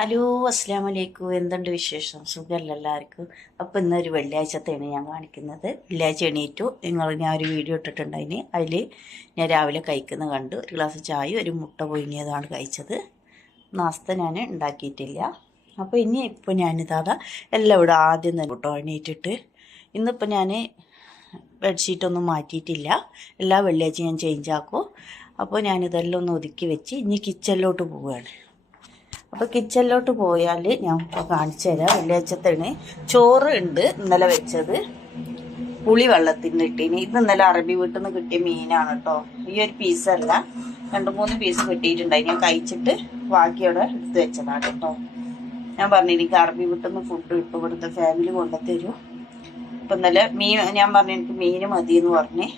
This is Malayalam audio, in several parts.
ഹലോ അസ്സലാമലൈക്കും. എന്തുണ്ട് വിശേഷം? സുഖമല്ല എല്ലാവർക്കും. അപ്പോൾ ഇന്നൊരു വെള്ളിയാഴ്ചത്തെയാണ് ഞാൻ കാണിക്കുന്നത്. വെള്ളിയാഴ്ച എണീറ്റു ഞാൻ ഒരു വീഡിയോ ഇട്ടിട്ടുണ്ടായിന്. അതിൽ ഞാൻ രാവിലെ കഴിക്കുന്നത് കണ്ടു. ഒരു ഗ്ലാസ് ചായ ഒരു മുട്ട പുഴുങ്ങിയതാണ് കഴിച്ചത്. നാസ്ത ഞാൻ ഉണ്ടാക്കിയിട്ടില്ല. അപ്പോൾ ഇപ്പോൾ ഞാനിതാ എല്ലാം ഇവിടെ ആദ്യം തന്നെ കേട്ടോ എണീറ്റിട്ട്. ഇന്നിപ്പോൾ ഞാൻ ബെഡ്ഷീറ്റൊന്നും മാറ്റിയിട്ടില്ല. എല്ലാ വെള്ളിയാഴ്ചയും ഞാൻ ചേഞ്ച് ആക്കും. അപ്പോൾ ഞാനിതെല്ലാം ഒന്ന് ഒതുക്കി വെച്ച് ഇനി കിച്ചണിലോട്ട് പോവുകയാണ്. അപ്പോൾ കിച്ചണിലോട്ട് പോയാൽ ഞാൻ കാണിച്ചു തരാം. വെള്ളിയാഴ്ചത്തേണ് ചോറ് ഉണ്ട് ഇന്നലെ വെച്ചത്, പുളി വെള്ളത്തിന് ഇട്ടീന്. ഇത് ഇന്നലെ അറബി വീട്ടിൽ നിന്ന് കിട്ടിയ മീനാണ് കേട്ടോ. ഈ ഒരു പീസല്ല, 2-3 പീസ് കിട്ടിയിട്ടുണ്ടായി. ഞാൻ കഴിച്ചിട്ട് ബാക്കി അവിടെ എടുത്ത് വെച്ചതാണ് കേട്ടോ. ഞാൻ പറഞ്ഞു എനിക്ക് അറബി വീട്ടിൽ നിന്ന് ഫുഡ് കിട്ടും, ഇവിടുത്തെ ഫാമിലി കൊണ്ടുത്തരും. അപ്പം ഇന്നലെ ഞാൻ പറഞ്ഞു എനിക്ക് മീൻ മതിയെന്ന് പറഞ്ഞ്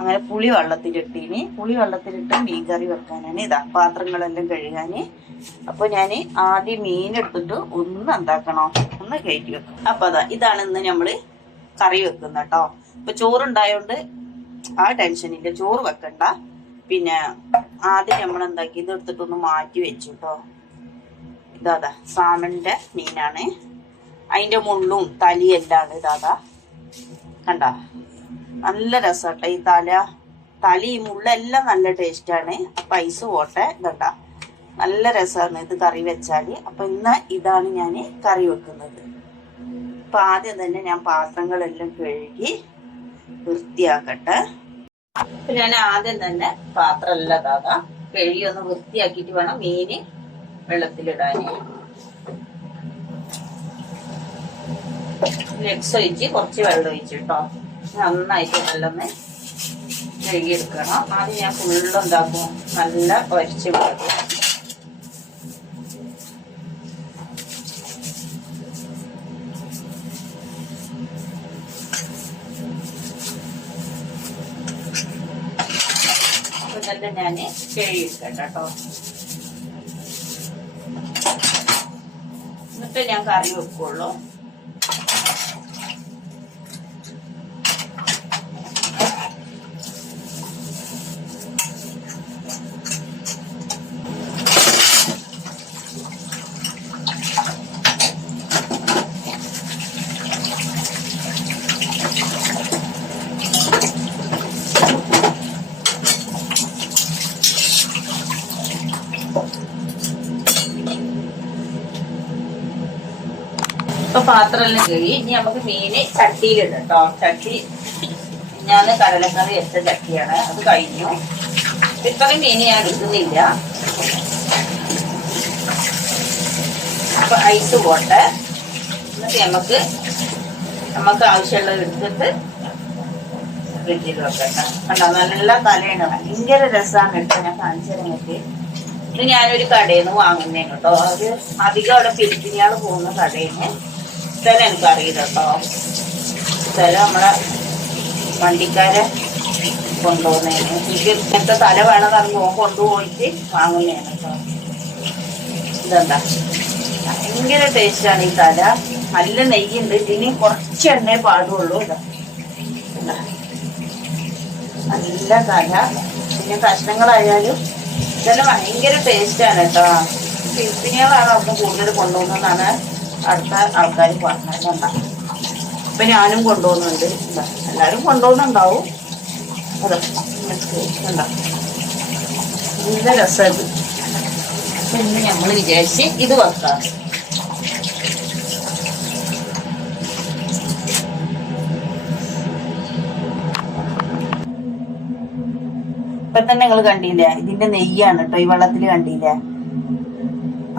അങ്ങനെ പുളി വെള്ളത്തിലിട്ടീന്. പുളി വെള്ളത്തിലിട്ട് മീൻ കറി വെക്കാനാണ്. ഇതാ പാത്രങ്ങളെല്ലാം കഴുകാൻ. അപ്പോൾ ഞാൻ ആദ്യം മീൻ എടുത്തിട്ട് ഒന്ന് കയറ്റി വെക്കും. അപ്പോൾ ഇതാണ് ഇന്ന് നമ്മൾ കറി വെക്കുന്നത് കേട്ടോ. ഇപ്പൊ ചോറുണ്ടായോണ്ട് ആ ടെൻഷനില്ല, ചോറ് വെക്കണ്ട. പിന്നെ ആദ്യം നമ്മൾ ഇത് എടുത്തിട്ടൊന്ന് മാറ്റി വെച്ചു കേട്ടോ. ഇതാ സാമന്റെ മീനാണ്, അതിന്റെ മുള്ളും തലിയെല്ലാം ഇതാ കണ്ട. നല്ല രസട്ടോ ഈ തലി മുള്ളെല്ലാം നല്ല ടേസ്റ്റാണ്. അപ്പൊ ഐസ് പോട്ടെ. ഇതണ്ട നല്ല രസമാണ് ഇത് കറി വെച്ചാല്. അപ്പൊ ഇന്ന് ഇതാണ് ഞാൻ കറി വെക്കുന്നത്. അപ്പൊ ആദ്യം തന്നെ ഞാൻ പാത്രങ്ങളെല്ലാം കഴുകി വൃത്തിയാക്കട്ടെ. അപ്പൊ ഞാൻ ആദ്യം തന്നെ പാത്രം എല്ലാം കഴുകി ഒന്ന് വൃത്തിയാക്കിയിട്ട് വേണം മീന് വെള്ളത്തിലിടാന്. ലെഗ്സ് ഒഴിച്ച് കുറച്ച് വെള്ളം ഒഴിച്ചിട്ടോ നന്നായിട്ട് വെള്ളം കഴുകിയെടുക്കണം. ആദ്യം ഞാൻ ഫുള്ളും നല്ല ഒരച്ച് വിടും. ഇതെല്ലാം ഞാൻ കഴുകിയെടുക്കട്ടെ കേട്ടോ. എന്നിട്ട് ഞാൻ കറി വെക്കുള്ളൂ. ഇപ്പൊ പാത്രമെല്ലാം കഴുകി ഇനി നമുക്ക് മീന് ചട്ടിയിലിടാം കേട്ടോ. ചട്ടി ഞാൻ കടലക്കറി വെച്ച ചട്ടിയാണ്, അത് കഴിഞ്ഞു. ഇത്രയും മീന് ഞാൻ എടുക്കുന്നില്ല. അപ്പൊ ഐസ് പോട്ടെ. എന്നിട്ട് നമുക്ക് ആവശ്യമുള്ളത് എടുത്തിട്ട് ഫ്രിഡ്ജിൽ വെക്കട്ടെ. കണ്ടോ നല്ല തലയാണ്, ഭയങ്കര രസമാണ് കേട്ടോ. ഞാൻ കാണിച്ചു. ഇത് ഞാനൊരു കടയിൽ നിന്ന് വാങ്ങുന്നേ കേട്ടോ. അത് അധികം അവിടെ പിരിക്കിനിയാൾ പോകുന്ന കടയിൽ നിന്ന്. സ്ഥലം എനിക്കറിയില്ല കേട്ടോ. സ്ഥലം നമ്മളെ വണ്ടിക്കാരെ കൊണ്ടുപോകുന്നതിന്. എനിക്ക് ഇങ്ങനത്തെ തല വേണമെന്ന് പറഞ്ഞ് കൊണ്ടുപോയിട്ട് വാങ്ങുന്നതാണ് കേട്ടോ. ഇതെന്താ ഭയങ്കര ടേസ്റ്റാണ് ഈ തല. നല്ല നെയ്യുണ്ട്. ഇതിന് കുറച്ച് എണ്ണേ പാടുള്ളൂ. നല്ല തല. പിന്നെ കഷ്ണങ്ങളായാലും ഇതെല്ലാം ഭയങ്കര ടേസ്റ്റാണ് കേട്ടോ. ഫിലിപ്പിനികളാണ് അവിടെ കൂടുതൽ കൊണ്ടുപോകുന്നതെന്നാണ് അടുത്ത ആൾക്കാർ പറഞ്ഞത്. ഇപ്പൊ ഞാനും കൊണ്ടുപോകുന്നുണ്ട്. എല്ലാരും കൊണ്ടുപോകുന്നുണ്ടാവും. അതെ ഉണ്ടോ, നല്ല രസം. പിന്നെ നമ്മൾ വിചാരിച്ച് ഇത് വെക്കാം. ഇപ്പൊ തന്നെ നിങ്ങൾ കണ്ടില്ലേ, ഇതിന്റെ നെയ്യാണ് കേട്ടോ. ഈ വെള്ളത്തിൽ കണ്ടില്ലേ,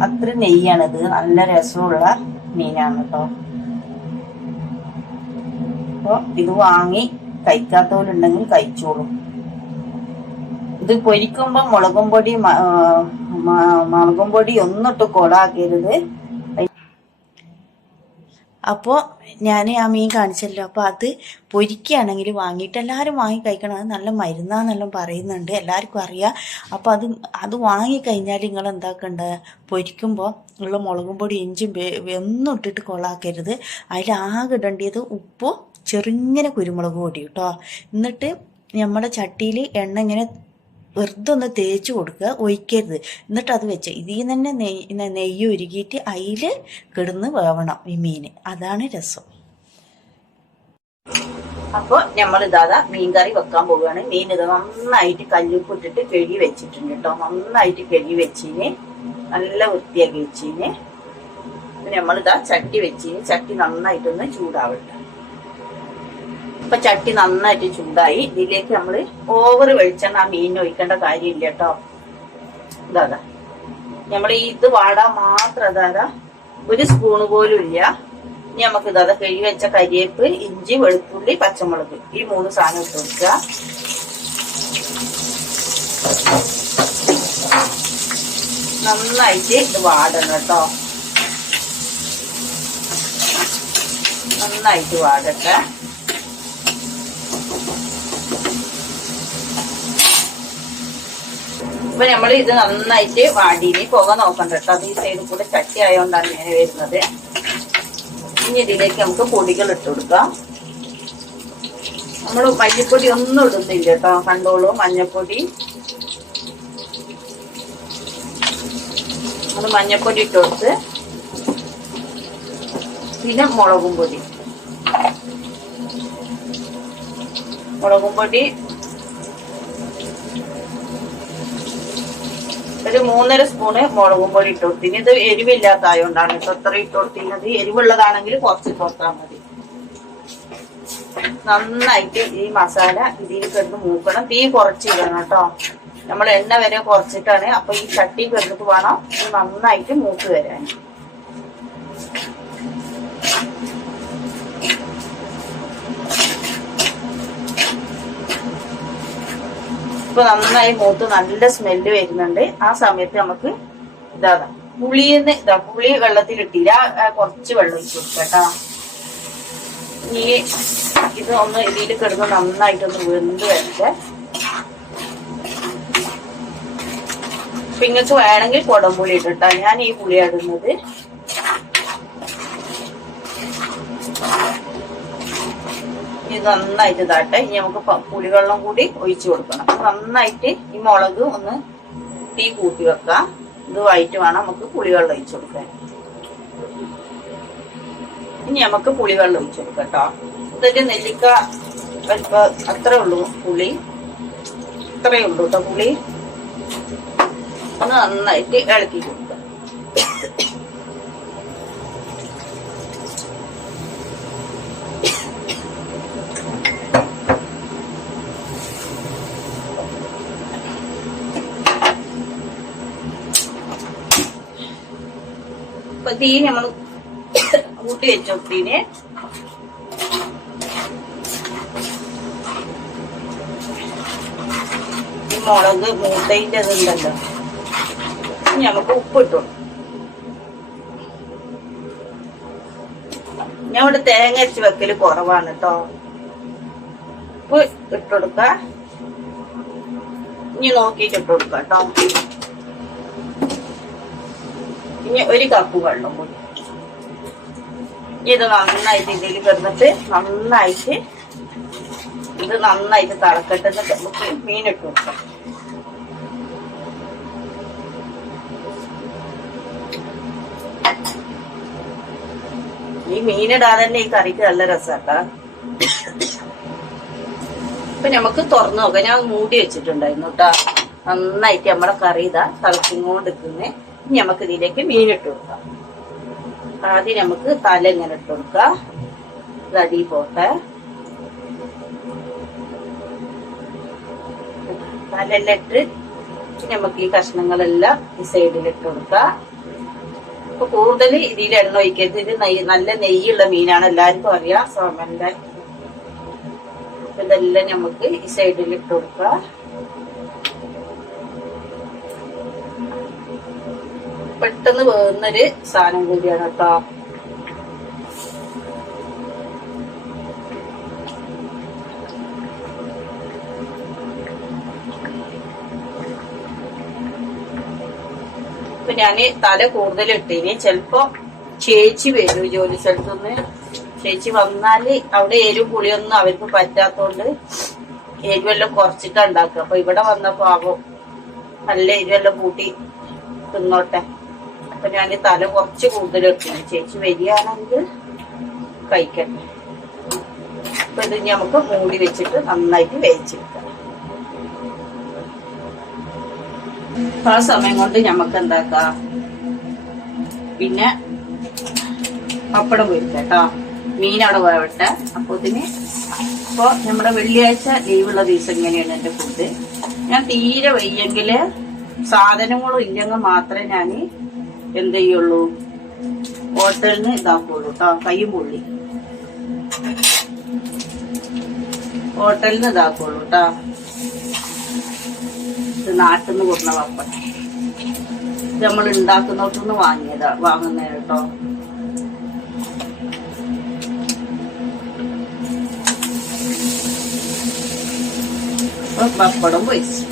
അത്ര നെയ്യാണിത്. നല്ല രസമുള്ള മീനാണ് കേട്ടോ. അപ്പൊ ഇത് വാങ്ങി കഴിക്കാത്തവരുണ്ടെങ്കിൽ കഴിച്ചോളൂ. ഇത് പൊരിക്കുമ്പോ മുളകും പൊടി ഒന്നിട്ട് കൊളാക്കരുത്. അപ്പോൾ ഞാൻ ആ മീൻ കാണിച്ചല്ലോ. അപ്പോൾ അത് പൊരിക്കുകയാണെങ്കിൽ വാങ്ങിയിട്ട് എല്ലാവരും വാങ്ങി കഴിക്കണം. അത് നല്ല മരുന്നാന്നെല്ലാം പറയുന്നുണ്ട്, എല്ലാവർക്കും അറിയാം. അപ്പോൾ അത് വാങ്ങിക്കഴിഞ്ഞാൽ നിങ്ങൾ എന്താക്കേണ്ടത്, പൊരിക്കുമ്പോൾ ഉള്ള മുളകും പൊടി ഇഞ്ചും ഒന്നും ഇട്ടിട്ട് കൊള്ളാക്കരുത്. അതിലാകെ ഇടേണ്ടത് ഉപ്പും ചെറുങ്ങനെ കുരുമുളക് പൊടി കേട്ടോ. എന്നിട്ട് നമ്മുടെ ചട്ടിയിൽ എണ്ണ ഇങ്ങനെ വെറുതെ ഒന്ന് തേച്ച് കൊടുക്കുക, ഒഴിക്കരുത്. എന്നിട്ട് അത് വെച്ച് ഇതിൽ തന്നെ നെയ്യ് ഉരുകിയിട്ട് അതിൽ കിടന്ന് വേവണം ഈ മീൻ. അതാണ് രസം. അപ്പോൾ നമ്മൾ ഇതാ മീൻ കറി വെക്കാൻ പോവുകയാണ്. മീൻ ഇത് നന്നായിട്ട് കല്ലുപ്പിട്ടിട്ട് കഴുകി വെച്ചിട്ടുണ്ട് കേട്ടോ. നന്നായിട്ട് കഴുകി വെച്ചിന്, നല്ല വൃത്തിയാക്കി വെച്ചിന്. നമ്മളിതാ ചട്ടി വെച്ചിന്. ചട്ടി നന്നായിട്ടൊന്ന് ചൂടാവട്ടെ. ഇപ്പൊ ചട്ടി നന്നായിട്ട് ചൂടായി. ഇതിലേക്ക് നമ്മള് ഓവർ വെളിച്ചെണ്ണ ആ മീനിന് ഒഴിക്കേണ്ട കാര്യമില്ല കേട്ടോ. ഇതാ നമ്മൾ ഇത് വാടാൻ മാത്രം അതാ ഒരു സ്പൂണ് പോലും ഇല്ല. ഇനി നമുക്ക് ഇതാ കഴുകി വെച്ച കരിവേപ്പ്, ഇഞ്ചി, വെളുത്തുള്ളി, പച്ചമുളക് ഈ 3 സാധനം ഇട്ട് കൊടുക്കുക. നന്നായിട്ട് ഇത് വാടണം കേട്ടോ. നന്നായിട്ട് വാടട്ടെ. ഇപ്പൊ നമ്മൾ ഇത് നന്നായിട്ട് വാടിയിന് പുക നോക്കണ്ട കേട്ടോ. അത് ഈ സൈഡിൽ കൂടെ ചട്ടി ആയതുകൊണ്ടാണ് ഇങ്ങനെ വരുന്നത്. ഇനി ഇതിലേക്ക് നമുക്ക് പൊടികൾ ഇട്ട് കൊടുക്കാം. നമ്മൾ മല്ലിപ്പൊടി ഒന്നും ഇടുന്നില്ല കേട്ടോ. കണ്ടോളൂ, മഞ്ഞപ്പൊടി. നമ്മൾ മഞ്ഞപ്പൊടി ഇട്ട് കൊടുത്ത് പിന്നെ മുളകും പൊടി ഒരു 3.5 സ്പൂണ് മുളകും പൊടി ഇട്ട് കൊടുത്തിന്. ഇത് എരിവില്ലാത്ത ആയതുകൊണ്ടാണ് കേട്ടോ അത്ര ഇട്ട് കൊടുത്തിരുന്നത്. എരിവുള്ളതാണെങ്കിൽ കുറച്ച് കൊടുത്താൽ മതി. നന്നായിട്ട് ഈ മസാല ഇതിൽ കിടന്ന് മൂക്കണം. തീ കുറച്ചിടണം കേട്ടോ. നമ്മൾ എണ്ണ വരെ കുറച്ചിട്ടാണ്. അപ്പൊ ഈ ചട്ടി കിടന്നിട്ട് വേണം ഇത് നന്നായിട്ട് മൂത്ത് വരാൻ. ഇപ്പൊ നന്നായി മൂത്ത് നല്ല സ്മെല്ല് വരുന്നുണ്ട്. ആ സമയത്ത് നമുക്ക് പുളി വെള്ളത്തിലിട്ടില്ല, കുറച്ച് വെള്ളം ഒഴിച്ചു കൊടുക്കട്ടോ. ഈ ഇത് ഒന്ന് ഇതിൽ കിടന്ന് നന്നായിട്ടൊന്ന് വെന്ത് വരട്ടെ. നിങ്ങൾക്ക് വേണമെങ്കിൽ കുടംപുളി ഇട്ടിട്ടാ. ഞാൻ ഈ പുളി ഇടുന്നത്. ഇത് നന്നായിട്ട് ഇതാട്ടെ. ഇനി നമുക്ക് പുളിവെള്ളം കൂടി ഒഴിച്ചു കൊടുക്കണം. നന്നായിട്ട് ഈ മുളക് ഒന്ന് തീ കൂട്ടി വെക്കാം. ഇത് വഴറ്റി വേണം നമുക്ക് പുളിവെള്ളം ഒഴിച്ചു കൊടുക്കാൻ. ഇനി നമുക്ക് പുളിവെള്ളം ഒഴിച്ചു കൊടുക്കാം കേട്ടോ. ഇതൊരു നെല്ലിക്ക അത്രേ ഉള്ളൂ പുളി. ഇത്രയേ ഉള്ളൂ കേട്ടോ പുളി. ഒന്ന് നന്നായിട്ട് ഇളക്കി കൊടുക്കാം. അപ്പൊ തീ നമ്മൾ കൂട്ടി വെച്ചോട്ടീന്. ഈ മുളക് മൂത്തതിന്റെ ഇതുണ്ടല്ലോ, നമുക്ക് ഉപ്പിട്ടു. ഞാൻ ഇവിടെ തേങ്ങ അരച്ച് വെക്കല് കുറവാണ് കേട്ടോ. ഉപ്പ് ഇട്ടുകൊടുക്ക. ഇനി നോക്കിയിട്ട് ഇട്ടുകൊടുക്ക കേട്ടോ. ഇനി 1 കപ്പ് വെള്ളം കൂടി. ഇത് നന്നായിട്ട് ഇതിൽ കിടന്നിട്ട് നന്നായിട്ട് തിളക്കട്ടെ. നമുക്ക് മീനിട്ട് കൊടുക്കാം. ഈ മീനിടാതെ തന്നെ ഈ കറിക്ക് നല്ല രസാട്ടാ. ഇപ്പൊ നമുക്ക് തുറന്നു നോക്കാം. ഞാൻ മൂടി വെച്ചിട്ടുണ്ടായിരുന്നു കേട്ടാ. നന്നായിട്ട് നമ്മുടെ കറി ഇതാ തിളച്ചിങ്ങോണ്ടിരിക്കുന്നേ. ഇനി നമുക്ക് ഇതിലേക്ക് മീനിട്ട് കൊടുക്കാം. ആദ്യം നമുക്ക് തല ഇങ്ങനെ ഇട്ട് കൊടുക്കാം. ഇത് അടി പോട്ടെ. തലെല്ലാം ഇട്ട് നമുക്ക് ഈ കഷ്ണങ്ങളെല്ലാം ഈ സൈഡിലിട്ട് കൊടുക്കാം. അപ്പൊ കൂടുതൽ ഇതിൽ എണ്ണ ഒഴിക്കരുത്. ഇത് നല്ല നെയ്യുള്ള മീനാണ്, എല്ലാവർക്കും അറിയാം. സോമന്റെ ഇതെല്ലാം നമുക്ക് ഈ സൈഡിൽ ഇട്ട് കൊടുക്കാം. പെട്ടെന്ന് വേകുന്നൊരു സാധനം കൂടിയാണ് കേട്ടോ. ഇപ്പൊ ഞാന് തല കൂടുതൽ ഇട്ടിനി. ചിലപ്പോ ചേച്ചി വരൂ ജോലി സ്ഥലത്തുനിന്ന്. ചേച്ചി വന്നാല് അവിടെ എരിവ് പുളിയൊന്നും അവർക്ക് പറ്റാത്തോണ്ട് എരിവെല്ലാം കുറച്ചിട്ടാ ഉണ്ടാക്കുക. അപ്പൊ ഇവിടെ വന്നപ്പോ ആവും നല്ല എരിവെല്ലാം കൂട്ടി തിന്നോട്ടെ. അപ്പൊ ഞാൻ തല കുറച്ച് കൂടുതൽ വെക്കണം. ചേച്ചി വരികയാണെങ്കിൽ കഴിക്കട്ടെ. അപ്പൊ ഇത് നമുക്ക് മൂടി വെച്ചിട്ട് നന്നായിട്ട് വേവിച്ചെടുക്കാം. ആ സമയം കൊണ്ട് ഞമ്മക്ക് എന്താക്കാം, പിന്നെ പപ്പടം പൊരിക്കട്ടോ. മീൻ അവിടെ വേവട്ടെ. അപ്പൊ ഇപ്പൊ നമ്മുടെ വെള്ളിയാഴ്ച ലീവുള്ള ദിവസം ഇങ്ങനെയാണ് എന്റെ ഫുഡ്. ഞാൻ തീരെ വയ്യെങ്കില് സാധനങ്ങളും ഇല്ലെങ്കിൽ മാത്രമേ ഞാൻ എന്ത് ചെയ്യുള്ളൂ, ഹോട്ടലിൽ നിന്ന് ഇതാക്കുള്ളൂ കേട്ടോ. കയ്യും പുള്ളി ഹോട്ടലിൽ നിന്ന് ഇതാക്കുള്ളൂ കേട്ടോ. ഇത് നാട്ടിൽ നിന്ന് കൊടുക്കുന്ന പപ്പടം. ഇത് നമ്മൾ ഉണ്ടാക്കുന്നോട്ടൊന്ന് വാങ്ങുന്ന കേട്ടോ. പപ്പടം പൊരിച്ചു.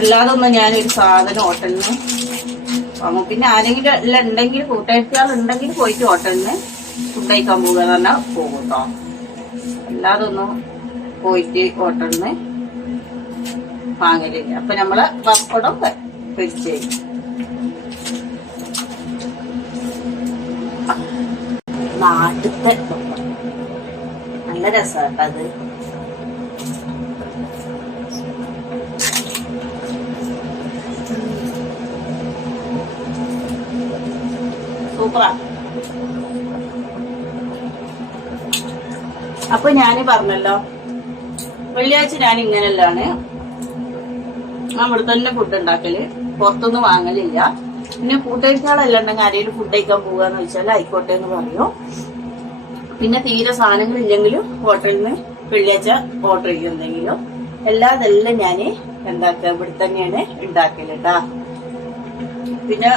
അല്ലാതെ ഒന്നും ഞാനൊരു സാധനം ഹോട്ടലിൽ നിന്ന് വാങ്ങും. പിന്നെ ആരെങ്കിലും എല്ലാം ഉണ്ടെങ്കിൽ, കൂട്ടുകാരികളുണ്ടെങ്കിൽ പോയിട്ട് ഹോട്ടലിൽ നിന്ന് ഫുഡ് കഴിക്കാൻ പോകുക എന്ന് പറഞ്ഞാൽ പോകും കേട്ടോ. അല്ലാതെ ഒന്നും പോയിട്ട് ഹോട്ടലിൽ നിന്ന് വാങ്ങലില്ല. അപ്പൊ നമ്മള് പപ്പടം പൊരിച്ച് നാട്ടിലത്തെ നല്ല രസമാട്ടോ അത്. സൂപ്പറാ. അപ്പൊ ഞാന് പറഞ്ഞല്ലോ, വെള്ളിയാഴ്ച ഞാൻ ഇങ്ങനെല്ലാണ് നമ്മുടെ തന്നെ ഫുഡ് ഉണ്ടാക്കല്, പുറത്തൊന്നും വാങ്ങലില്ല. പിന്നെ കൂട്ടുകാരികളെല്ലാം ഉണ്ടെങ്കിൽ ആരെങ്കിലും ഫുഡ് കഴിക്കാൻ പോകാന്ന് വെച്ചാൽ ആയിക്കോട്ടെ എന്ന് പറയും. പിന്നെ തീരെ സാധനങ്ങൾ ഇല്ലെങ്കിലും ഹോട്ടലിൽ നിന്ന് വെള്ളിയാഴ്ച ഓർഡർ ചെയ്യും എന്തെങ്കിലും. അതെല്ലാം ഞാന് എന്താക്കുക, ഇവിടെ തന്നെയാണ് ഉണ്ടാക്കല്ട്ടാ. പിന്നെ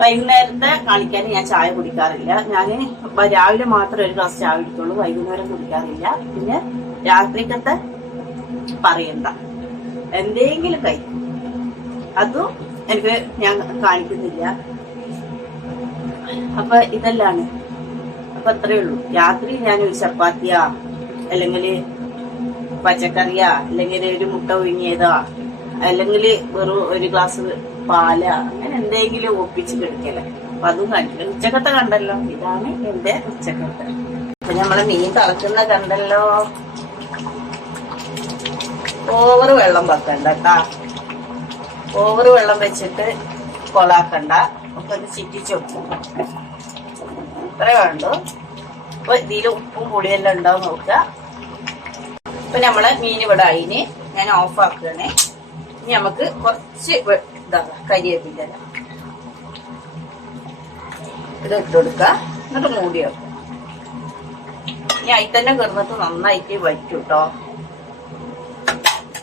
വൈകുന്നേരത്തെ കാണിക്കാൻ ഞാൻ ചായ കുടിക്കാറില്ല. ഞാന് രാവിലെ മാത്രം ഒരു ഗ്ലാസ് ചായ കുടിക്കുള്ളൂ, വൈകുന്നേരം കുടിക്കാറില്ല. പിന്നെ രാത്രിക്കത്തെ പറയണ്ട, എന്തെങ്കിലും കഴിക്കും. അതും എനിക്ക് ഞാൻ കാണിക്കുന്നില്ല. അപ്പൊ ഇതെല്ലാണ്. അപ്പൊ അത്രയേ ഉള്ളൂ. രാത്രി ഞാൻ ഒരു ചപ്പാത്തിയാ, അല്ലെങ്കിൽ പച്ചക്കറിയാ, അല്ലെങ്കിൽ ഒരു മുട്ട ഒഴുങ്ങിയതാ, അല്ലെങ്കിൽ വെറും ഒരു ഗ്ലാസ് പാല, അങ്ങനെ എന്തെങ്കിലും ഒപ്പിച്ച് കിടക്കല. അപ്പൊ അതും കാണിക്കില്ല. ഉച്ചക്കത്തെ കണ്ടല്ലോ, ഇതാണ് എന്റെ ഉച്ചക്കത്തെ. അപ്പൊ നമ്മളെ മീൻ തിളക്കുന്ന കണ്ടല്ലോ. ഓവർ വെള്ളം വെക്കണ്ട കേട്ടാ. ഓവർ വെള്ളം വെച്ചിട്ട് കൊളാക്കണ്ട. ഒക്കെ ഒന്ന് ചിറ്റിച്ച് വെക്കും. ഇത്രേ വേണ്ടു. അപ്പൊ ഇതില് ഉപ്പും പുളിയെല്ലാം ഉണ്ടാവും നോക്കുക. അപ്പൊ നമ്മളെ മീൻ ഇവിടെ ആയിന് ഞാൻ ഓഫ് ആക്കുകയാണ്. ഇനി നമുക്ക് കുറച്ച് കരിയേപ്പില്ല ഇത് ഇട്ട് കൊടുക്ക. എന്നിട്ട് മൂടി വെക്കും. ഇനി അതിൽ തന്നെ കിടന്നിട്ട് നന്നായിട്ട് വയ്ക്കും കേട്ടോ.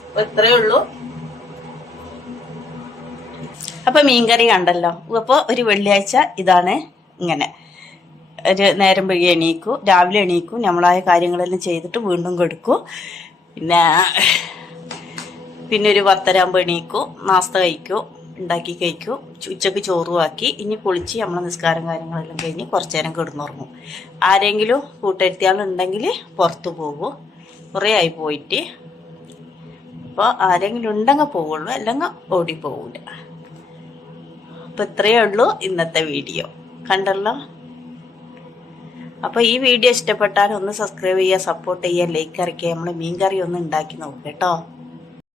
അപ്പൊ ഇത്രയേ ഉള്ളൂ. അപ്പൊ മീൻകറി കണ്ടല്ലോ. അപ്പൊ ഒരു വെള്ളിയാഴ്ച ഇതാണ് ഇങ്ങനെ. ഒരു നേരം വൈകി എണീക്കും, രാവിലെ എണീക്കും, നമ്മളായ കാര്യങ്ങളെല്ലാം ചെയ്തിട്ട് വീണ്ടും കൊടുക്കും. പിന്നെ ഒരു 10:30 എണീക്കും, നാസ്ത കഴിക്കും, ഉണ്ടാക്കി കഴിക്കും, ഉച്ചക്ക് ചോറും ആക്കി. ഇനി കുളിച്ച് നമ്മളെ നിസ്കാരം കാര്യങ്ങളെല്ലാം കഴിഞ്ഞ് കുറച്ചു നേരം കിടന്നുറങ്ങും. ആരെങ്കിലും കൂട്ടുകാരികളുണ്ടെങ്കിൽ പുറത്തു പോകും. കുറേ ആയി പോയിട്ട്. അപ്പോൾ ആരെങ്കിലും ഉണ്ടെങ്കിൽ പോവുള്ളൂ, അല്ലെങ്കിൽ ഓടിപ്പോകൂല. അപ്പം ഇത്രയേ ഉള്ളൂ ഇന്നത്തെ വീഡിയോ. കണ്ടല്ലോ. അപ്പോൾ ഈ വീഡിയോ ഇഷ്ടപ്പെട്ടാൽ ഒന്ന് സബ്സ്ക്രൈബ് ചെയ്യുക, സപ്പോർട്ട് ചെയ്യുക, ലൈക്ക് ഇറക്കുക. നമ്മൾ മീൻ കറി ഒന്ന് ഉണ്ടാക്കി നോക്കാം കേട്ടോ.